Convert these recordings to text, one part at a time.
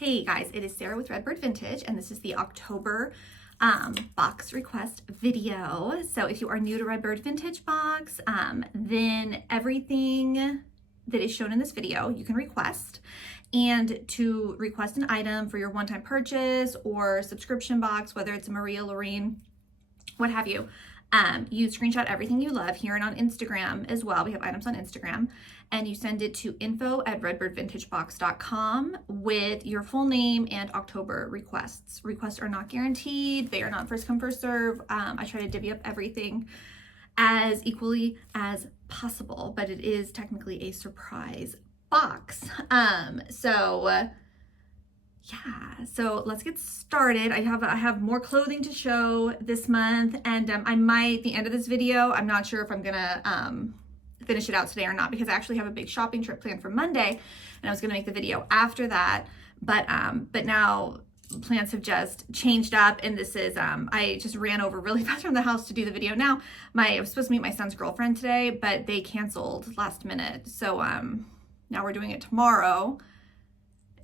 Hey guys, it is Sarah with Redbird Vintage, and this is the October box request video. So if you are new to Redbird Vintage box, then everything that is shown in this video you can request. And to request an item for your one-time purchase or subscription box, whether it's a Maria, Lorraine, what have you, you screenshot everything you love here and on Instagram as well. We have items on Instagram, and you send it to info@redbirdvintagebox.com with your full name and October requests. Requests are not guaranteed. They are not first come, first serve. I try to divvy up everything as equally as possible, but it is technically a surprise box. So let's get started. I have more clothing to show this month, and I might, the end of this video, I'm not sure if I'm gonna finish it out today or not, because I actually have a big shopping trip planned for Monday, and I was gonna make the video after that, but now plans have just changed up, and this is, I just ran over really fast from the house to do the video now. I was supposed to meet my son's girlfriend today, but they canceled last minute, so now we're doing it tomorrow.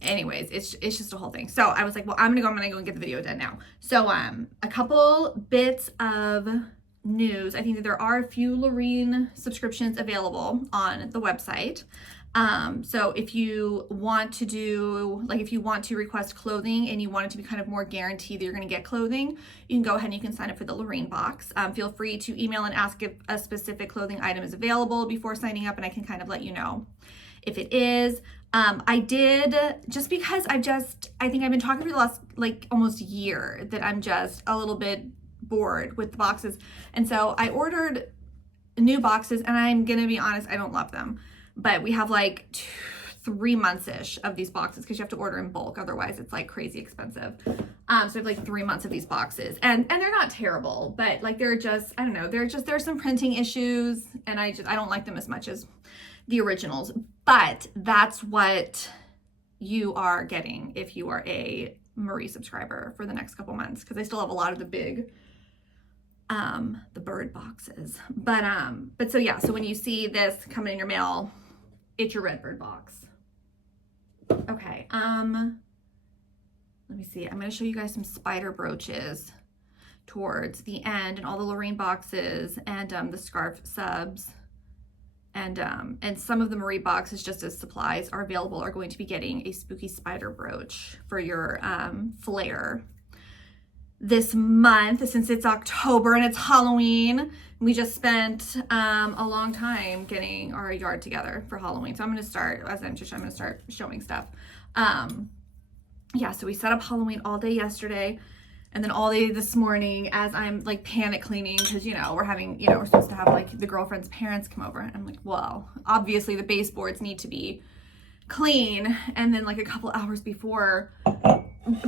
Anyways, it's just a whole thing. So I was like, well, I'm gonna go and get the video done now. So a couple bits of news. I think that there are a few Lorraine subscriptions available on the website. So if you want to do, like, if you want to request clothing and you want it to be kind of more guaranteed that you're going to get clothing, you can go ahead and you can sign up for the Lorraine box. Feel free to email and ask if a specific clothing item is available before signing up, and I can kind of let you know if it is. I did, just because I think I've been talking for the last like almost year that I'm just a little bit bored with the boxes. And so I ordered new boxes, and I'm gonna be honest, I don't love them. But we have like 3 months-ish of these boxes, because you have to order in bulk, otherwise it's like crazy expensive. So I have like 3 months of these boxes, and they're not terrible, but like they're just, I don't know, there's some printing issues, and I don't like them as much as the originals. But that's what you are getting if you are a Marie subscriber for the next couple months, because I still have a lot of the big the bird boxes. But so yeah, so when you see this coming in your mail, it's your Redbird box. Okay, let me see. I'm going to show you guys some spider brooches towards the end, and all the Lorraine boxes, and the scarf subs, and some of the Marie boxes, just as supplies are available, are going to be getting a spooky spider brooch for your flare this month, since it's October and it's Halloween. We just spent a long time getting our yard together for Halloween. So I'm going to start, as I'm going to start showing stuff. Yeah, so we set up Halloween all day yesterday, and then all day this morning as I'm like panic cleaning, because, you know, we're supposed to have like the girlfriend's parents come over. And I'm like, well, obviously the baseboards need to be clean. And then like a couple hours before,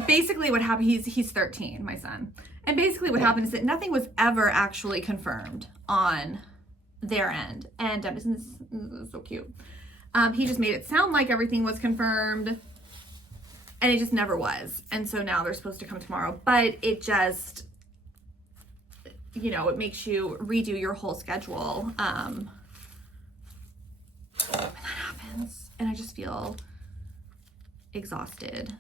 basically what happened, he's 13, my son. And basically what happened is that nothing was ever actually confirmed on their end. And isn't this so cute? He just made it sound like everything was confirmed, and it just never was. And so now they're supposed to come tomorrow, but it just, you know, it makes you redo your whole schedule when that happens. And I just feel exhausted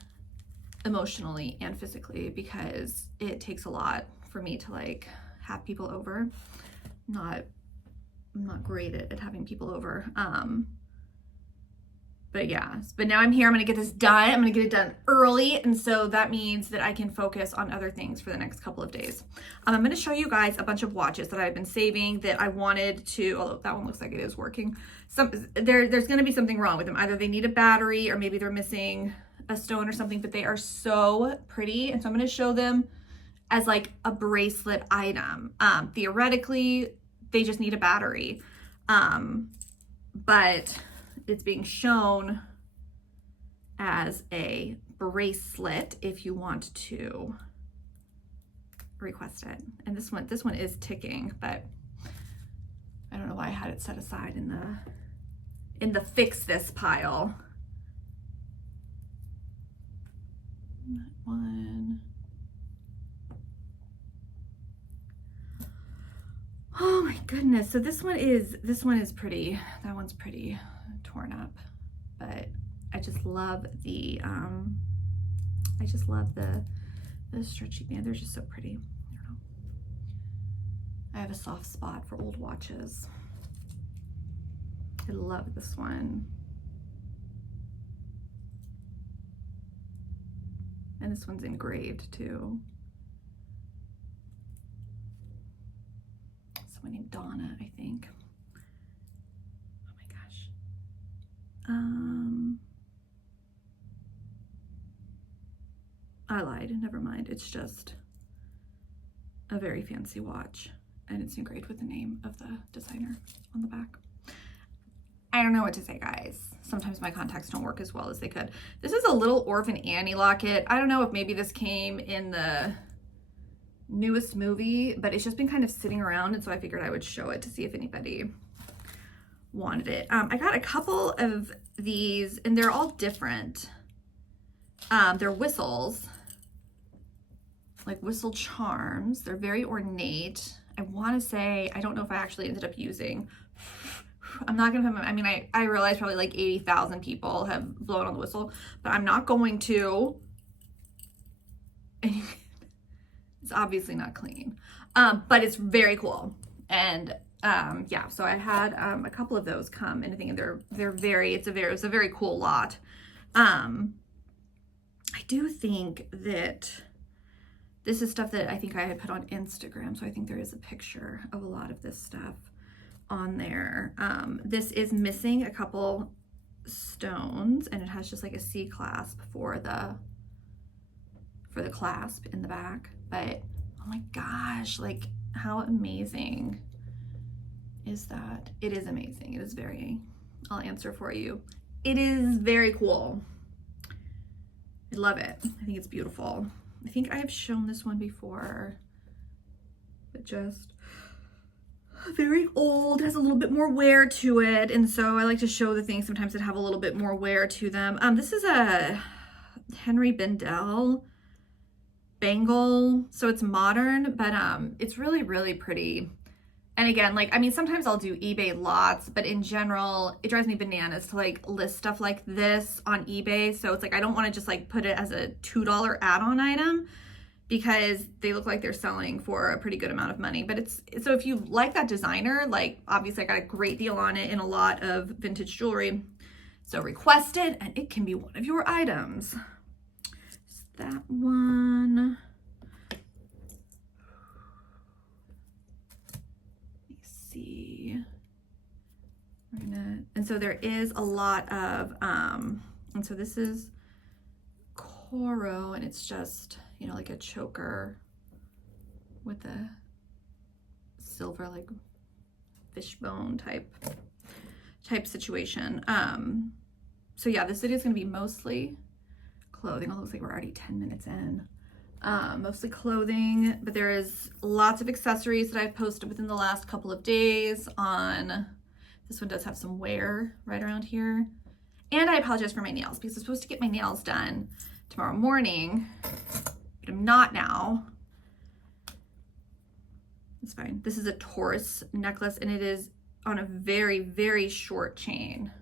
emotionally and physically, because it takes a lot for me to like have people over. I'm not great at having people over. But yeah, but now I'm here. I'm going to get this done. I'm going to get it done early. And so that means that I can focus on other things for the next couple of days. I'm going to show you guys a bunch of watches that I've been saving that I wanted to, although that one looks like it is working. There's going to be something wrong with them. Either they need a battery, or maybe they're missing a stone or something, but they are so pretty. And so I'm going to show them as like a bracelet item. Theoretically, they just need a battery. But it's being shown as a bracelet if you want to request it. And this one is ticking, but I don't know why I had it set aside in the fix this pile. One. Oh my goodness. So this one is pretty. That one's pretty torn up, but I just love the I just love the stretchy band. They're just so pretty. I don't know. I have a soft spot for old watches. I love this one. And this one's engraved too. Someone named Donna, I think. Oh my gosh. I lied, never mind. It's just a very fancy watch, and it's engraved with the name of the designer on the back. I don't know what to say, guys. Sometimes my contacts don't work as well as they could. This is a little Orphan Annie locket. I don't know if maybe this came in the newest movie, but it's just been kind of sitting around, and so I figured I would show it to see if anybody wanted it. I got a couple of these, and they're all different. They're whistles, like whistle charms. They're very ornate. I want to say, I don't know if I actually ended up using, I'm not gonna put my, I mean, I realize probably like 80,000 people have blown on the whistle, but I'm not going to. It's obviously not clean, but it's very cool. And yeah, so I had a couple of those come, and I think they're very, it's a very cool lot. I do think that this is stuff that I think I had put on Instagram, so I think there is a picture of a lot of this stuff on there. This is missing a couple stones, and it has just like a C clasp for the clasp in the back. But oh my gosh, like how amazing is that? It is amazing. It is very, I'll answer for you. It is very cool. I love it. I think it's beautiful. I think I have shown this one before, but just very old, has a little bit more wear to it. And so I like to show the things sometimes that have a little bit more wear to them. This is a Henry Bendel bangle. So it's modern, but it's really, really pretty. And again, like, I mean, sometimes I'll do eBay lots, but in general, it drives me bananas to like list stuff like this on eBay. So it's like, I don't want to just like put it as a $2 add-on item because they look like they're selling for a pretty good amount of money. But it's, so if you like that designer, like obviously I got a great deal on it in a lot of vintage jewelry. So request it and it can be one of your items. It's that one. And so there is a lot of, and so this is Coro, and it's just, you know, like a choker with a silver, like fishbone type situation. So yeah, this video is going to be mostly clothing. It looks like we're already 10 minutes in. Mostly clothing, but there is lots of accessories that I've posted within the last couple of days on. This one does have some wear right around here. And I apologize for my nails because I'm supposed to get my nails done tomorrow morning, but I'm not now. It's fine. This is a Taurus necklace, and it is on a very, very short chain.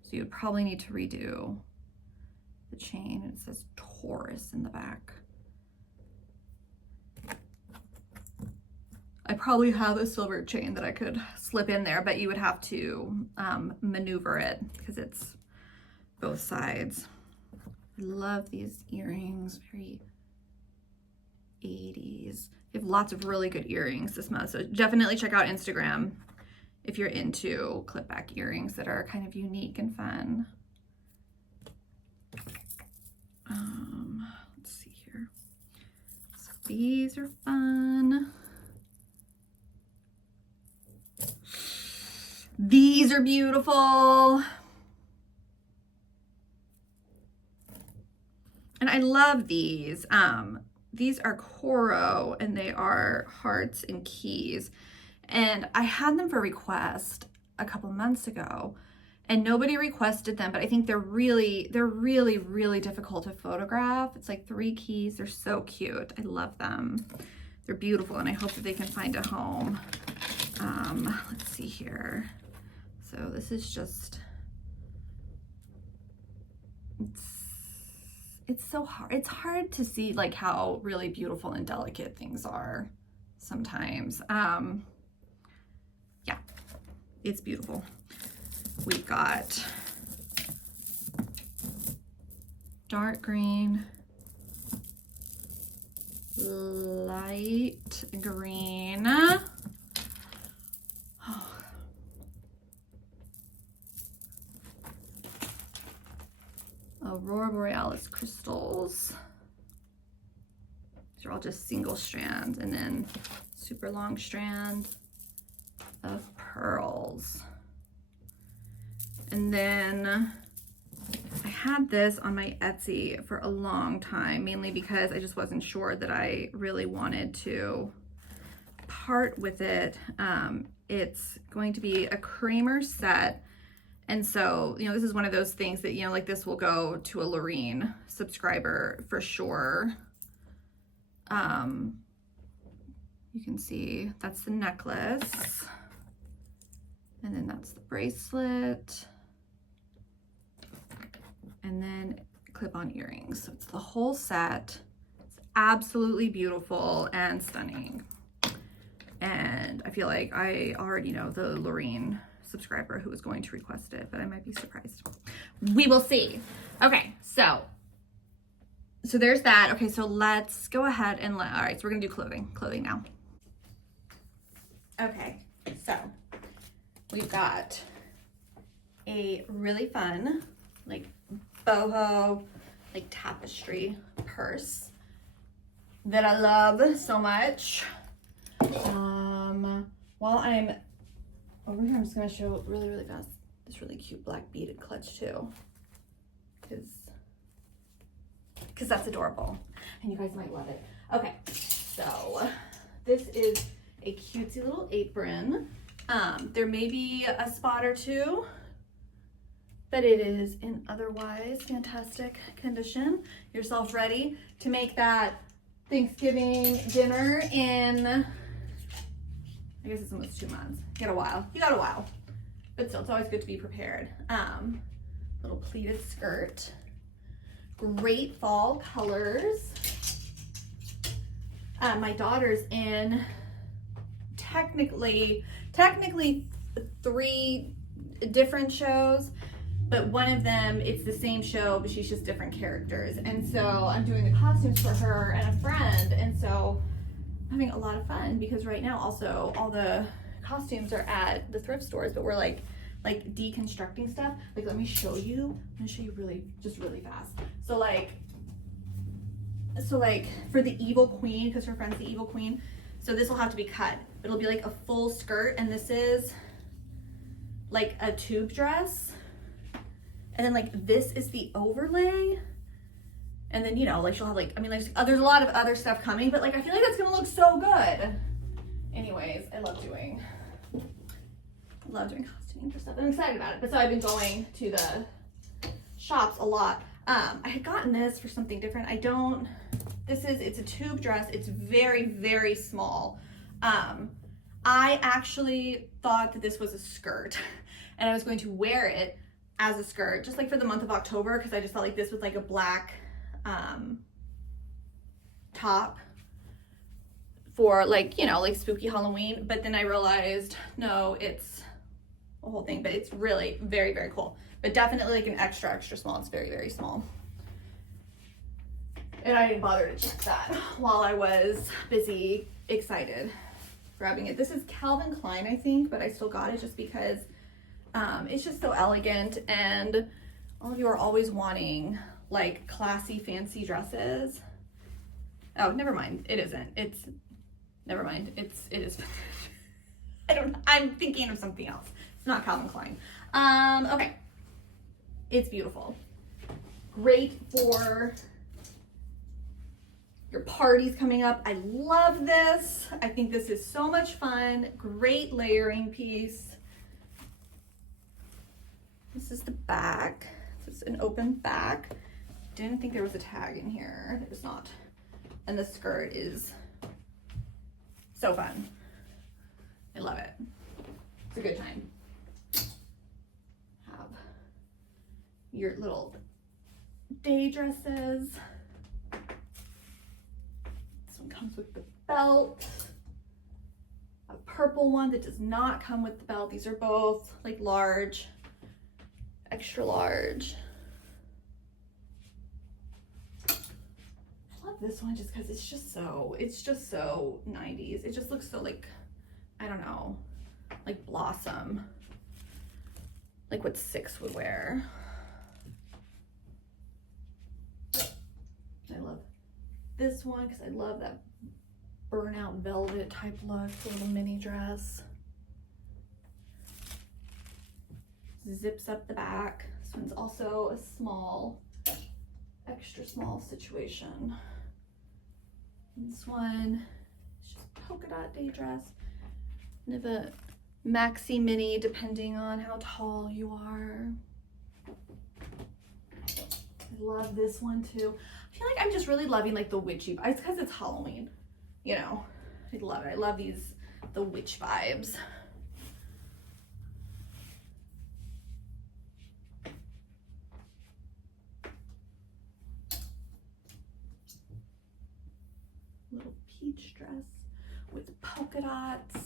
So you would probably need to redo the chain. It says Taurus in the back. I probably have a silver chain that I could slip in there, but you would have to maneuver it because it's both sides. I love these earrings, very 80s. They have lots of really good earrings this month, so definitely check out Instagram if you're into clip back earrings that are kind of unique and fun. Let's see here. So these are fun. These are beautiful. And I love these. These are Coro, and they are hearts and keys. And I had them for request a couple months ago, and nobody requested them, but I think they're really, really difficult to photograph. It's like 3 keys. They're so cute. I love them. They're beautiful, and I hope that they can find a home. Let's see here. So this is just, it's so hard. It's hard to see like how really beautiful and delicate things are sometimes. Yeah, it's beautiful. We've got dark green, light green. Oh. Aurora Borealis crystals. These are all just single strands, and then super long strand of pearls. And then I had this on my Etsy for a long time, mainly because I just wasn't sure that I really wanted to part with it. It's going to be a Kramer set. And so, you know, this is one of those things that, you know, like this will go to a Lorene subscriber for sure. You can see that's the necklace. And then that's the bracelet. And then clip-on earrings. So it's the whole set. It's absolutely beautiful and stunning. And I feel like I already know the Lorene subscriber who was going to request it, but I might be surprised. We will see. Okay, so there's that. Okay, so let's go ahead and all right, so we're gonna do clothing now. Okay, so we've got a really fun, like boho, like tapestry purse that I love so much. While I'm over here, I'm just gonna show really, really fast this really cute black beaded clutch too, because that's adorable, and you guys might love it. Okay, so this is a cutesy little apron. There may be a spot or two, but it is in otherwise fantastic condition. Yourself ready to make that Thanksgiving dinner in, I guess it's almost 2 months. You got a while, but still, it's always good to be prepared. Little pleated skirt, great fall colors. My daughter's in technically 3 different shows, but one of them, it's the same show, but she's just different characters. And so I'm doing the costumes for her and a friend, and so I'm having a lot of fun because right now also all the costumes are at the thrift stores, but we're like deconstructing stuff. Like, let me show you. I'm gonna show you really fast. So like for the Evil Queen, because her friend's the Evil Queen, so this will have to be cut. It'll be like a full skirt, and this is like a tube dress, and then like this is the overlay, and then, you know, like she'll have like, I mean, like there's a lot of other stuff coming, but like I feel like that's gonna look so good. Anyways, I love doing costuming for stuff. I'm excited about it. But so I've been going to the shops a lot. I had gotten this for something different. It's a tube dress. It's very, very small. I actually thought that this was a skirt and I was going to wear it as a skirt, just like for the month of October, because I just felt like this was like a black top for like, you know, like spooky Halloween. But then I realized, no, it's a whole thing, but it's really very, very cool. But definitely like an extra, extra small. It's very, very small. And I didn't bother to check that while I was busy, excited, grabbing it. This is Calvin Klein, I think, but I still got it just because it's just so elegant, and all of you are always wanting like classy, fancy dresses. Oh, never mind. It isn't. Never mind. It is. I'm thinking of something else. It's not Calvin Klein. Okay. It's beautiful. Great for your parties coming up. I love this. I think this is so much fun. Great layering piece. This is the back. This is an open back. Didn't think there was a tag in here. There's not. And the skirt is so fun. I love it. It's a good time. Have your little day dresses. This one comes with the belt. A purple one that does not come with the belt. These are both like large, extra large. I love this one just because it's just so 90s. It just looks so like, I don't know, like Blossom, like what Six would wear. I love this one because I love that burnout velvet type look, the little mini dress. Zips up the back. This one's also a small, extra small situation. And this one is just polka dot day dress. And have a maxi mini depending on how tall you are. I love this one too. I feel like I'm just really loving like the witchy vibes because it's Halloween, you know. I love it. I love the witch vibes. Little peach dress with polka dots.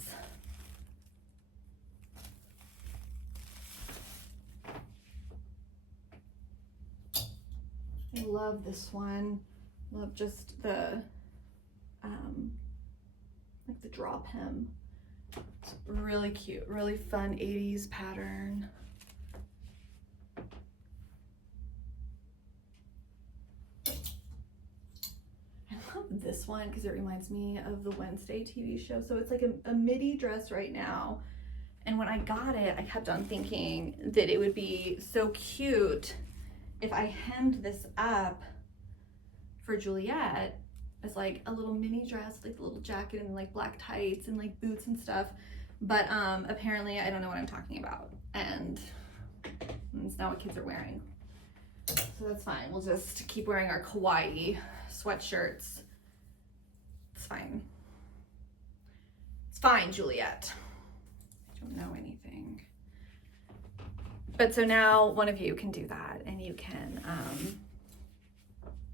I love this one. Love just the like the drop hem. It's really cute, really fun 80s pattern. I love this one because it reminds me of the Wednesday TV show. So it's like a midi dress right now. And when I got it, I kept on thinking that it would be so cute if I hemmed this up for Juliet as like a little mini dress, like a little jacket and like black tights and like boots and stuff. But apparently I don't know what I'm talking about. And it's not what kids are wearing. So that's fine. We'll just keep wearing our kawaii sweatshirts. It's fine. It's fine, Juliet. I don't know anything. But so now one of you can do that and you can,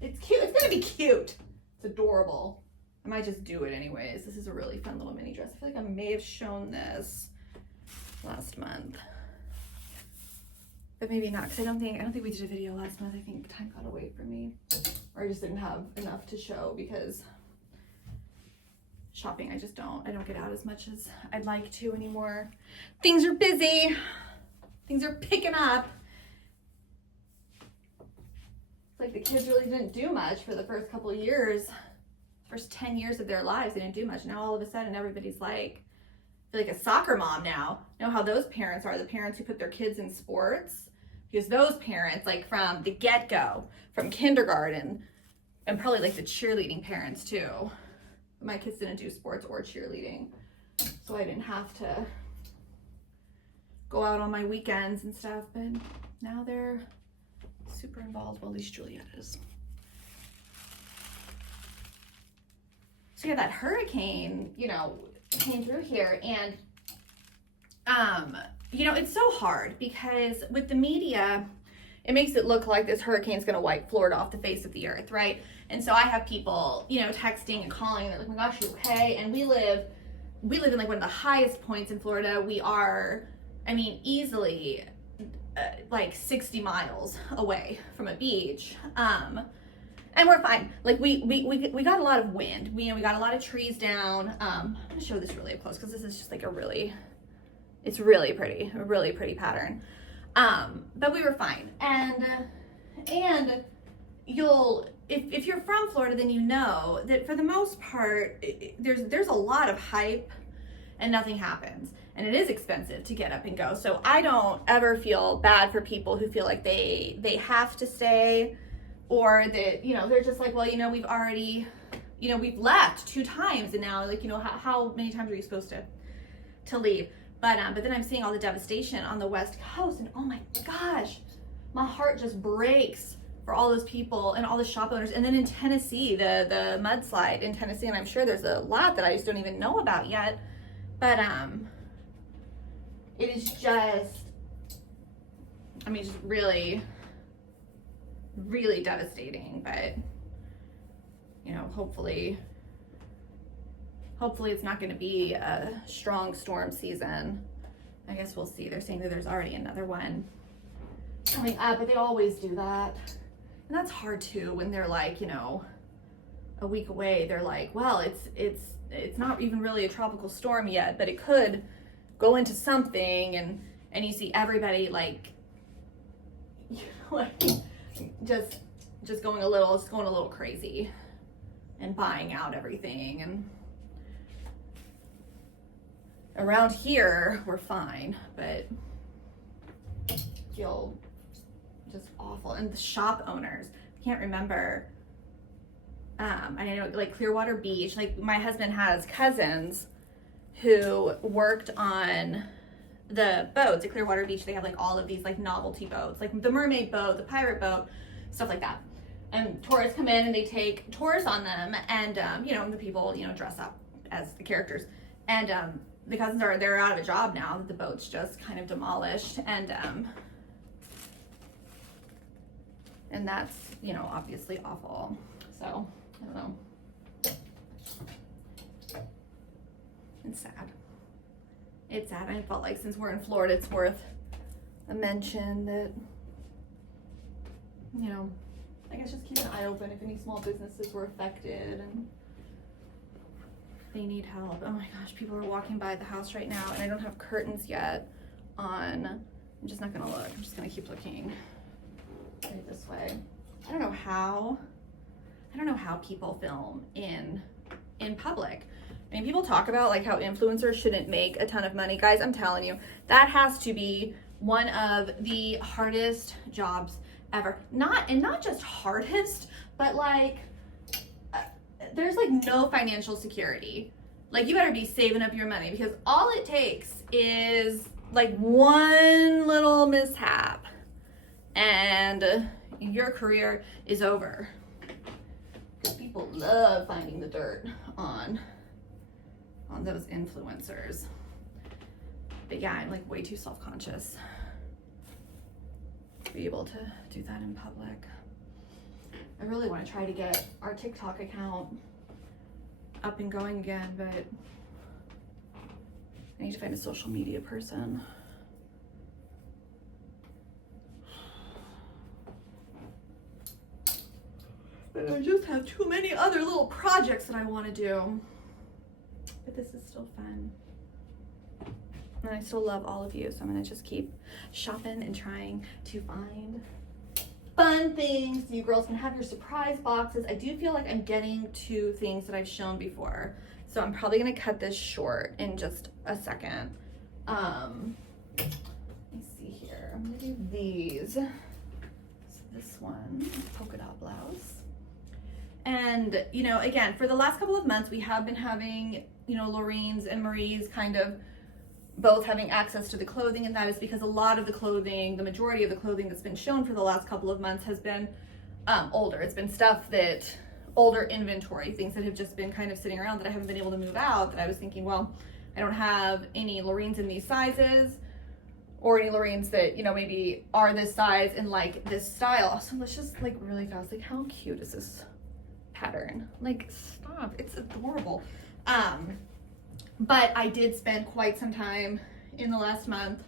it's cute. It's gonna be cute. It's adorable. I might just do it anyways. This is a really fun little mini dress. I feel like I may have shown this last month, but maybe not because I don't think we did a video last month. I think time got away from me, or I just didn't have enough to show because shopping, I don't get out as much as I'd like to anymore. Things are busy. Things are picking up. It's like the kids really didn't do much for the first couple of years. First 10 years of their lives, they didn't do much. Now all of a sudden everybody's like, I feel like a soccer mom now. You know how those parents are, the parents who put their kids in sports? Because those parents, like from the get-go, from kindergarten, and probably like the cheerleading parents too. My kids didn't do sports or cheerleading, so I didn't have to go out on my weekends and stuff, but now they're super involved. Well, at least Juliet is. So yeah, that hurricane, you know, came through here, and you know, it's so hard because with the media, it makes it look like this hurricane's gonna wipe Florida off the face of the earth, right? And so I have people, you know, texting and calling, and they're like, oh my gosh, you okay? And we live in like one of the highest points in Florida. We are, I mean, easily like 60 miles away from a beach. And we're fine. Like we got a lot of wind. We got a lot of trees down. I'm gonna show this really up close because this is just like it's really pretty, a really pretty pattern. But we were fine. And you'll, if you're from Florida, then you know that for the most part, there's a lot of hype and nothing happens. And it is expensive to get up and go. So I don't ever feel bad for people who feel like they have to stay, or that, you know, they're just like, well, you know, we've already, you know, we've left 2 times, and now, like, you know, how many times are you supposed to leave? But then I'm seeing all the devastation on the West Coast, and oh my gosh, my heart just breaks for all those people and all the shop owners. And then in Tennessee, the mudslide in Tennessee, and I'm sure there's a lot that I just don't even know about yet. But it is just, I mean, just really really devastating, but you know, hopefully it's not going to be a strong storm season. I guess we'll see. They're saying that there's already another one coming up, but they always do that. And that's hard too when they're like, you know, a week away. They're like, well, it's not even really a tropical storm yet, but it could go into something, and you see everybody like, you know, like just going a little crazy and buying out everything. And around here we're fine, but you'll just awful. And the shop owners, I can't remember, I know like Clearwater Beach, like my husband has cousins who worked on the boats at Clearwater Beach. They have like all of these like novelty boats, like the mermaid boat, the pirate boat, stuff like that. And tourists come in and they take tours on them, and you know, the people, you know, dress up as the characters. And the cousins they're out of a job now that the boat's just kind of demolished, and that's, you know, obviously awful. So I don't know. It's sad. It's sad. I felt like since we're in Florida, it's worth a mention that, you know, I guess just keep an eye open if any small businesses were affected and they need help. Oh my gosh, people are walking by the house right now, and I don't have curtains yet on. I'm just not gonna look. I'm just gonna keep looking right this way. I don't know how people film in public. I mean, people talk about like how influencers shouldn't make a ton of money. Guys, I'm telling you, that has to be one of the hardest jobs ever. Not just hardest, but like there's like no financial security. Like, you better be saving up your money, because all it takes is like one little mishap and your career is over. People love finding the dirt on those influencers. But yeah, I'm like way too self-conscious to be able to do that in public. I really want to try to get our TikTok account up and going again, but I need to find a social media person. But I just have too many other little projects that I want to do. But this is still fun. And I still love all of you, so I'm going to just keep shopping and trying to find fun things. You girls can have your surprise boxes. I do feel like I'm getting to things that I've shown before, so I'm probably going to cut this short in just a second. Let me see here. I'm going to do these. So this one, polka dot blouse. And, you know, again, for the last couple of months, we have been having, you know, Lorene's and Marie's kind of both having access to the clothing, and that is because a lot of the clothing, the majority of the clothing that's been shown for the last couple of months has been older. It's been stuff that, older inventory, things that have just been kind of sitting around that I haven't been able to move out, that I was thinking, well, I don't have any Lorene's in these sizes, or any Lorene's that, you know, maybe are this size and like this style. So let's just like really fast, like how cute is this pattern? Like, stop, it's adorable. But I did spend quite some time in the last month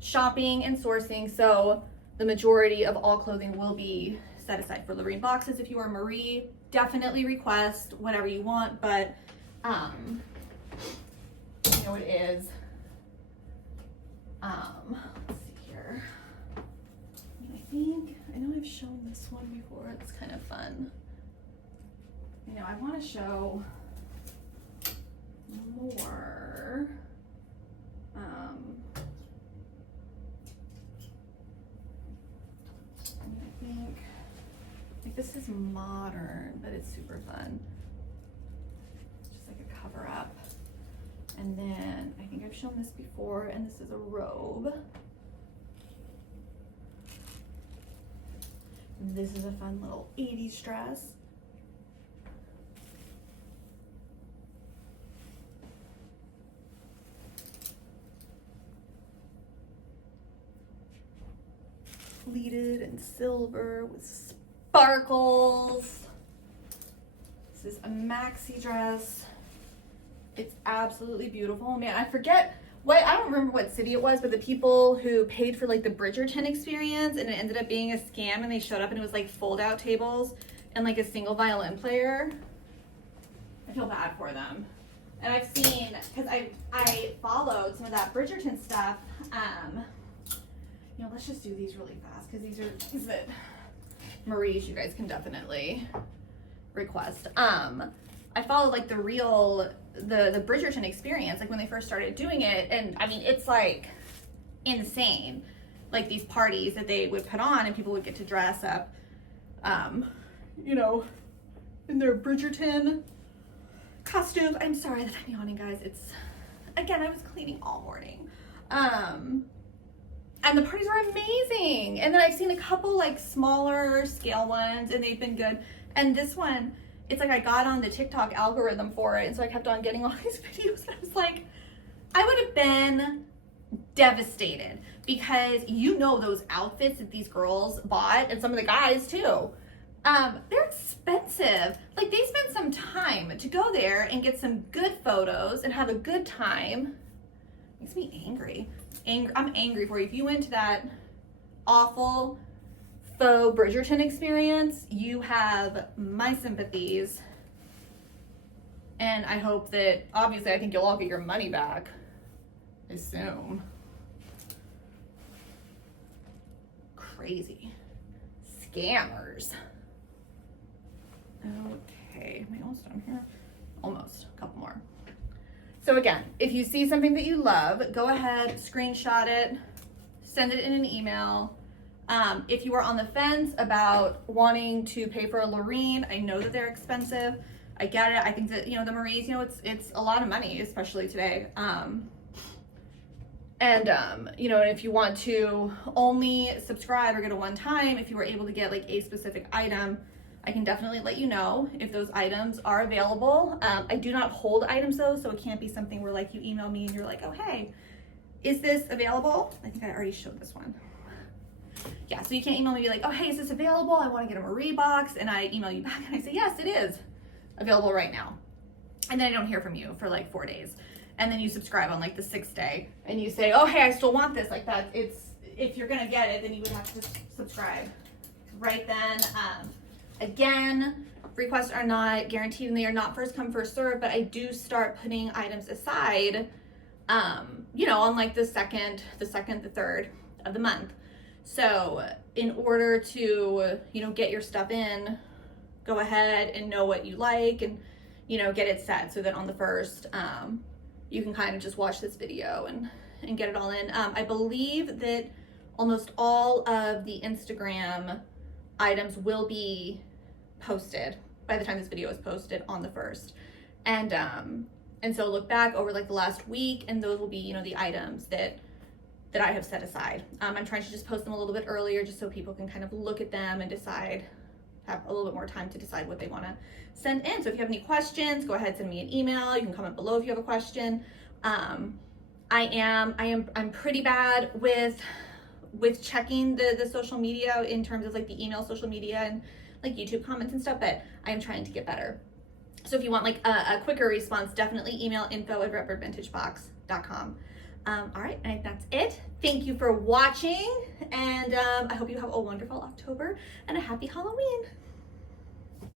shopping and sourcing, so the majority of all clothing will be set aside for Lorene boxes. If you are Marie, definitely request whatever you want, but you know, it is let's see here. I know I've shown this one before. It's kind of fun. You know, I want to show more. I think like this is modern, but it's super fun. It's just like a cover up. And then I think I've shown this before, and this is a robe. This is a fun little 80s dress. Pleated and silver with sparkles. This is a maxi dress. It's absolutely beautiful. Man, I don't remember what city it was, but the people who paid for like the Bridgerton experience, and it ended up being a scam, and they showed up and it was like fold out tables and like a single violin player. I feel bad for them. And I've seen, because I followed some of that Bridgerton stuff. You know, let's just do these really fast, because these are things that Marie's you guys can definitely request. I followed like the Bridgerton experience, like when they first started doing it, and I mean, it's like insane. Like these parties that they would put on and people would get to dress up, you know, in their Bridgerton costumes. I'm sorry that I'm yawning, guys. It's, again, I was cleaning all morning. And the parties were amazing. And then I've seen a couple like smaller scale ones and they've been good. And this one, it's like I got on the TikTok algorithm for it, and so I kept on getting all these videos, and I was like, I would have been devastated, because you know those outfits that these girls bought, and some of the guys too, they're expensive. Like, they spent some time to go there and get some good photos and have a good time. Makes me angry. I'm angry for you. If you went to that awful faux Bridgerton experience, you have my sympathies, and I hope that, obviously, I think you'll all get your money back, I assume. Crazy scammers. Okay, am I almost done here? Almost, a couple more. So again, if you see something that you love, go ahead, screenshot it, send it in an email. If you are on the fence about wanting to pay for a Loreen, I know that they're expensive. I get it. I think that, you know, the Maries, you know, it's a lot of money, especially today. You know, if you want to only subscribe or get a one-time, if you were able to get like a specific item, I can definitely let you know if those items are available. I do not hold items though, so it can't be something where like you email me and you're like, oh, hey, is this available? I think I already showed this one. Yeah, so you can't email me and be like, oh, hey, is this available? I want to get a Marie box. And I email you back and I say, yes, it is available right now. And then I don't hear from you for like 4 days. And then you subscribe on like the 6th day and you say, oh, hey, I still want this. Like that, if you're going to get it, then you would have to subscribe right then. Again, requests are not guaranteed and they are not first come, first serve, but I do start putting items aside, you know, on like the second, the 3rd of the month. So in order to, you know, get your stuff in, go ahead and know what you like and, you know, get it set so that on the 1st, you can kind of just watch this video and get it all in. I believe that almost all of the Instagram items will be posted by the time this video is posted on the 1st. And so look back over like the last week and those will be, you know, the items that I have set aside. I'm trying to just post them a little bit earlier just so people can kind of look at them and decide, have a little bit more time to decide what they want to send in. So if you have any questions, go ahead, send me an email. You can comment below if you have a question. I'm pretty bad with checking the social media in terms of like the email social media and like YouTube comments and stuff, but I am trying to get better. So if you want like a quicker response, definitely email info@redbirdvintagebox.com. All right, and that's it. Thank you for watching, and I hope you have a wonderful October and a happy Halloween.